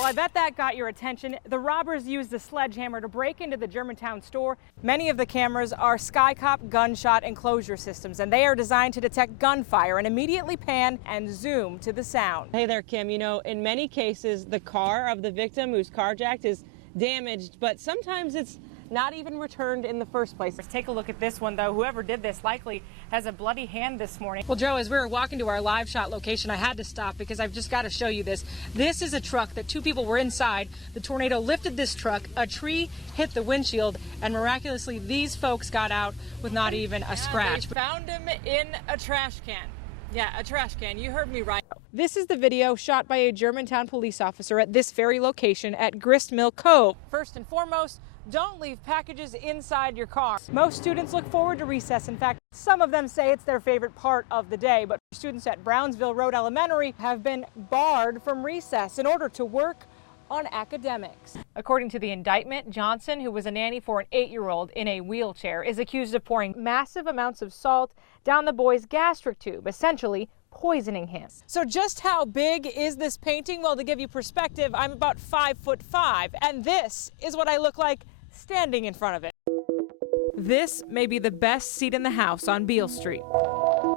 Well, I bet that got your attention. The robbers used a sledgehammer to break into the Germantown store. Many of the cameras are SkyCop gunshot enclosure systems, and they are designed to detect gunfire and immediately pan and zoom to the sound. Hey there, Kim. You know, in many cases, the car of the victim who's carjacked is damaged, but sometimes it's not even returned in the first place. Let's take a look at this one, though. Whoever did this likely has a bloody hand this morning. Well, Joe, as we were walking to our live shot location, I had to stop because I've just got to show you this. This is a truck that two people were inside. The tornado lifted this truck, a tree hit the windshield, and miraculously these folks got out with not even a scratch. They found him in a trash can. Yeah, a trash can. You heard me right. This is the video shot by a Germantown police officer at this very location at Gristmill Cove. First and foremost, don't leave packages inside your car. Most students look forward to recess. In fact, some of them say it's their favorite part of the day, but students at Brownsville Road Elementary have been barred from recess in order to work on academics. According to the indictment, Johnson, who was a nanny for an 8-year-old in a wheelchair, is accused of pouring massive amounts of salt down the boy's gastric tube, essentially poisoning him. So just how big is this painting? Well, to give you perspective, I'm about 5'5", and this is what I look like standing in front of it. This may be the best seat in the house on Beale Street.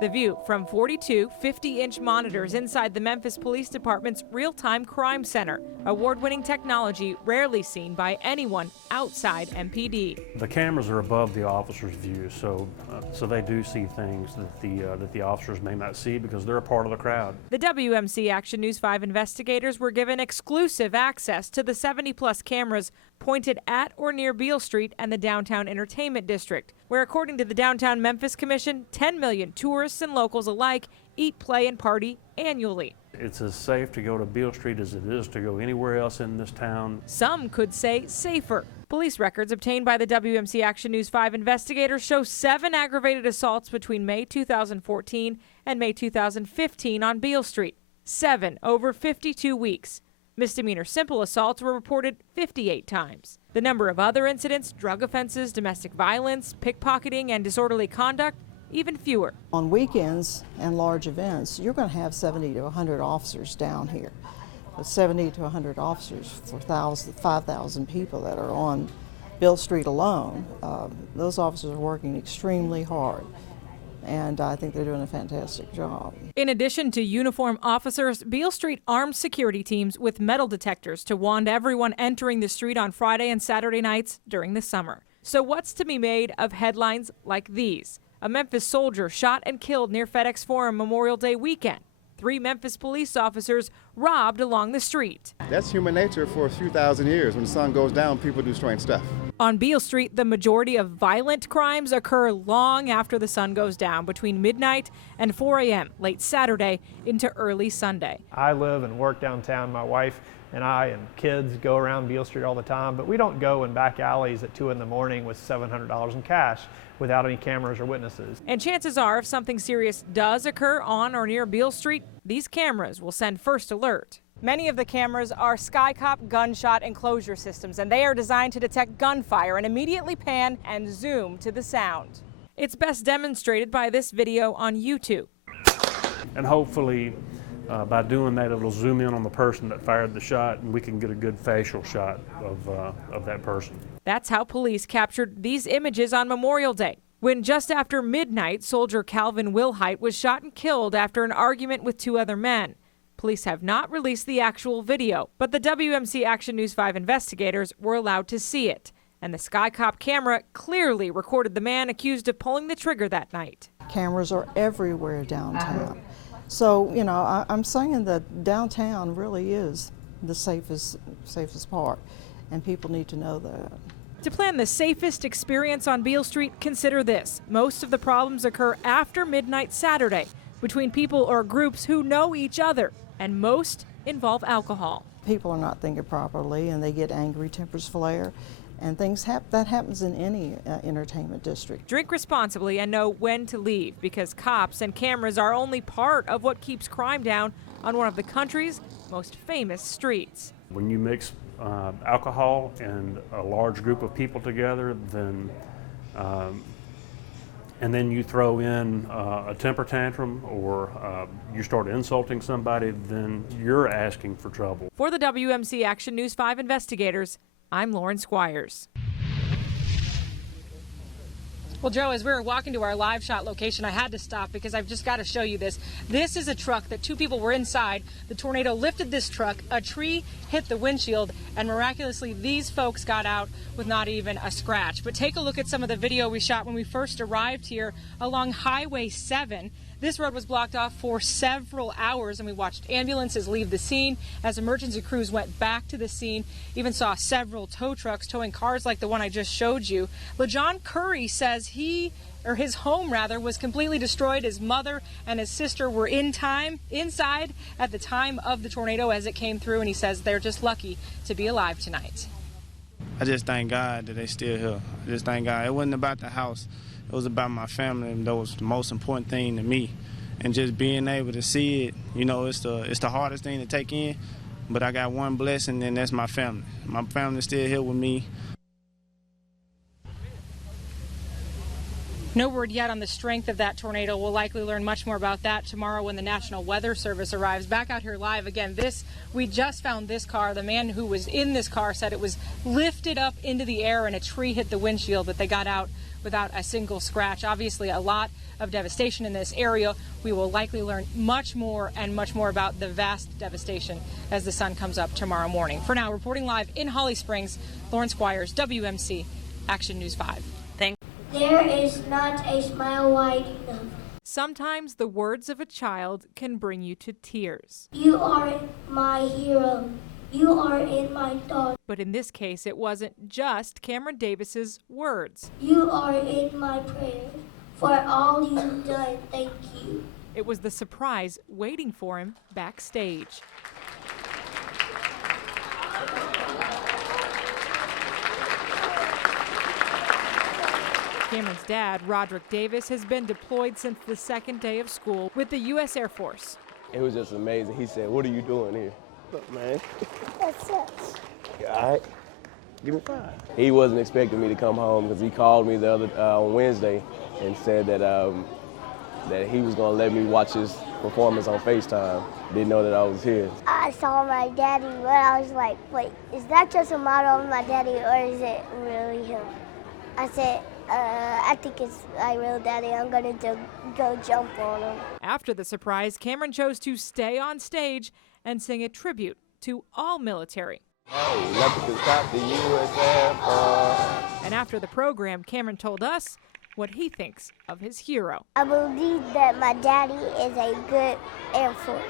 The view from 42 50-inch monitors inside the Memphis Police Department's real-time crime center, award-winning technology rarely seen by anyone outside MPD. The cameras are above the officer's view, so they do see things that the officers may not see because they're a part of the crowd. The WMC Action News 5 investigators were given exclusive access to the 70-plus cameras pointed at or near Beale Street and the downtown entertainment district, where, according to the Downtown Memphis Commission, 10 million tourists and locals alike eat, play, and party annually. It's as safe to go to Beale Street as it is to go anywhere else in this town. Some could say safer. Police records obtained by the WMC Action News 5 investigators show 7 aggravated assaults between May 2014 and May 2015 on Beale Street. 7 over 52 weeks. Misdemeanor simple assaults were reported 58 times. The number of other incidents, drug offenses, domestic violence, pickpocketing, and disorderly conduct, even fewer. On weekends and large events, you're going to have 70 to 100 officers down here. But 70 to 100 officers for 5,000 people that are on Beale Street alone. Those officers are working extremely hard, and I think they're doing a fantastic job. In addition to uniformed officers, Beale Street armed security teams with metal detectors to wand everyone entering the street on Friday and Saturday nights during the summer. So what's to be made of headlines like these? A Memphis soldier shot and killed near FedEx Forum Memorial Day weekend. 3 Memphis police officers robbed along the street. That's human nature for a few thousand years. When the sun goes down, people do strange stuff. On Beale Street, the majority of violent crimes occur long after the sun goes down, between midnight and 4 a.m., late Saturday into early Sunday. I live and work downtown. My wife and I and kids go around Beale Street all the time, but we don't go in back alleys at 2 in the morning with $700 in cash without any cameras or witnesses. And chances are, if something serious does occur on or near Beale Street, these cameras will send first alert. Many of the cameras are SkyCop gunshot enclosure systems, and they are designed to detect gunfire and immediately pan and zoom to the sound. It's best demonstrated by this video on YouTube. And hopefully, by doing that, it'll zoom in on the person that fired the shot, and we can get a good facial shot of that person. That's how police captured these images on Memorial Day, when just after midnight, soldier Calvin Wilhite was shot and killed after an argument with 2 other men. Police have not released the actual video, but the WMC Action News 5 investigators were allowed to see it, and the SkyCop camera clearly recorded the man accused of pulling the trigger that night. Cameras are everywhere downtown. So, you know, I'm saying that downtown really is the safest part, and people need to know that. To plan the safest experience on Beale Street, consider this. Most of the problems occur after midnight Saturday between people or groups who know each other, and most involve alcohol. People are not thinking properly, and they get angry, tempers flare, and that happens in any entertainment district. Drink responsibly and know when to leave, because cops and cameras are only part of what keeps crime down on one of the country's most famous streets. When you mix alcohol and a large group of people together, then and then you throw in a temper tantrum or you start insulting somebody, then you're asking for trouble. For the WMC Action News 5 investigators, I'm Lauren Squires. Well, Joe, as we were walking to our live shot location, I had to stop because I've just got to show you this. This is a truck that two people were inside. The tornado lifted this truck, a tree hit the windshield, and miraculously these folks got out with not even a scratch. But take a look at some of the video we shot when we first arrived here along Highway 7. This road was blocked off for several hours, and we watched ambulances leave the scene as emergency crews went back to the scene. Even saw several tow trucks towing cars like the one I just showed you. LeJohn Curry says his home was completely destroyed. His mother and his sister were inside at the time of the tornado as it came through, and he says they're just lucky to be alive tonight. I just thank God that they still here. I just thank God. It wasn't about the house. It was about my family, and that was the most important thing to me. And just being able to see it, you know, it's the hardest thing to take in. But I got one blessing, and that's my family. My family's still here with me. No word yet on the strength of that tornado. We'll likely learn much more about that tomorrow when the National Weather Service arrives. Back out here live again, we just found this car. The man who was in this car said it was lifted up into the air and a tree hit the windshield, but they got out without a single scratch. Obviously a lot of devastation in this area. We will likely learn much more about the vast devastation as the sun comes up tomorrow morning. For now, reporting live in Holly Springs, Lauren Squires, WMC Action News 5. There is not a smile wide enough. Sometimes the words of a child can bring you to tears. You are my hero. You are in my thoughts. But in this case, it wasn't just Cameron Davis's words. You are in my prayers. For all you've done, thank you. It was the surprise waiting for him backstage. Cameron's dad, Roderick Davis, has been deployed since the second day of school with the U.S. Air Force. It was just amazing. He said, "What are you doing here?" Look, man. That's it. All right, give me 5. He wasn't expecting me to come home because he called me on Wednesday and said that he was going to let me watch his performance on FaceTime. Didn't know that I was here. I saw my daddy, but I was like, wait, is that just a model of my daddy or is it really him? I said, I think it's my real daddy. I'm going to go jump on him. After the surprise, Cameron chose to stay on stage and sing a tribute to all military. Oh, nothing can stop the U.S. Air Force. And after the program, Cameron told us what he thinks of his hero. I believe that my daddy is a good Air Force.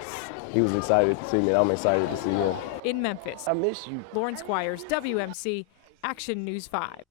He was excited to see me, and I'm excited to see him. In Memphis, I miss you. Lauren Squires, WMC Action News 5.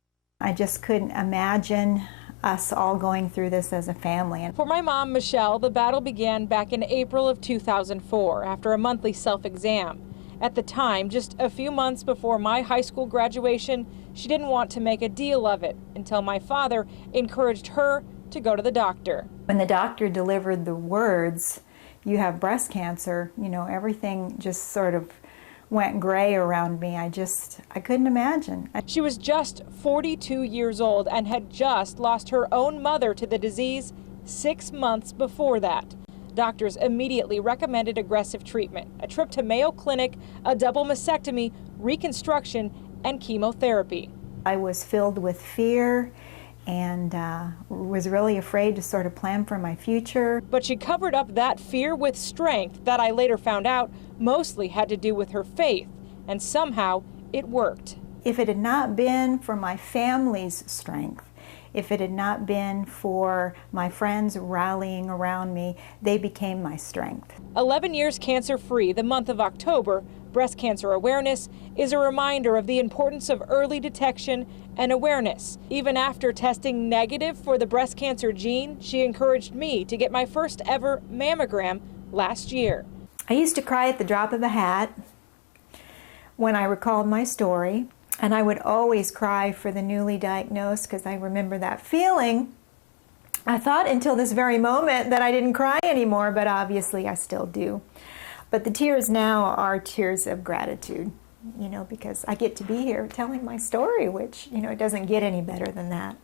I just couldn't imagine us all going through this as a family. For my mom, Michelle, the battle began back in April of 2004 after a monthly self-exam. At the time, just a few months before my high school graduation, she didn't want to make a deal of it until my father encouraged her to go to the doctor. When the doctor delivered the words, "You have breast cancer," you know, everything just sort of went gray around me. I couldn't imagine. She was just 42 years old and had just lost her own mother to the disease 6 months before that. Doctors immediately recommended aggressive treatment, a trip to Mayo Clinic, a double mastectomy, reconstruction, and chemotherapy. I was filled with fear and was really afraid to sort of plan for my future. But she covered up that fear with strength that I later found out mostly had to do with her faith, and somehow it worked. If it had not been for my family's strength, if it had not been for my friends rallying around me, they became my strength. 11 years cancer-free, the month of October, Breast Cancer Awareness, is a reminder of the importance of early detection and awareness. Even after testing negative for the breast cancer gene, she encouraged me to get my first ever mammogram last year. I used to cry at the drop of a hat when I recalled my story, and I would always cry for the newly diagnosed because I remember that feeling. I thought until this very moment that I didn't cry anymore, but obviously I still do. But the tears now are tears of gratitude, you know, because I get to be here telling my story, which, you know, it doesn't get any better than that.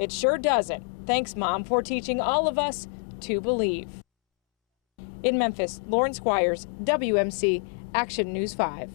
It sure doesn't. Thanks, Mom, for teaching all of us to believe. In Memphis, Lauren Squires, WMC Action News 5.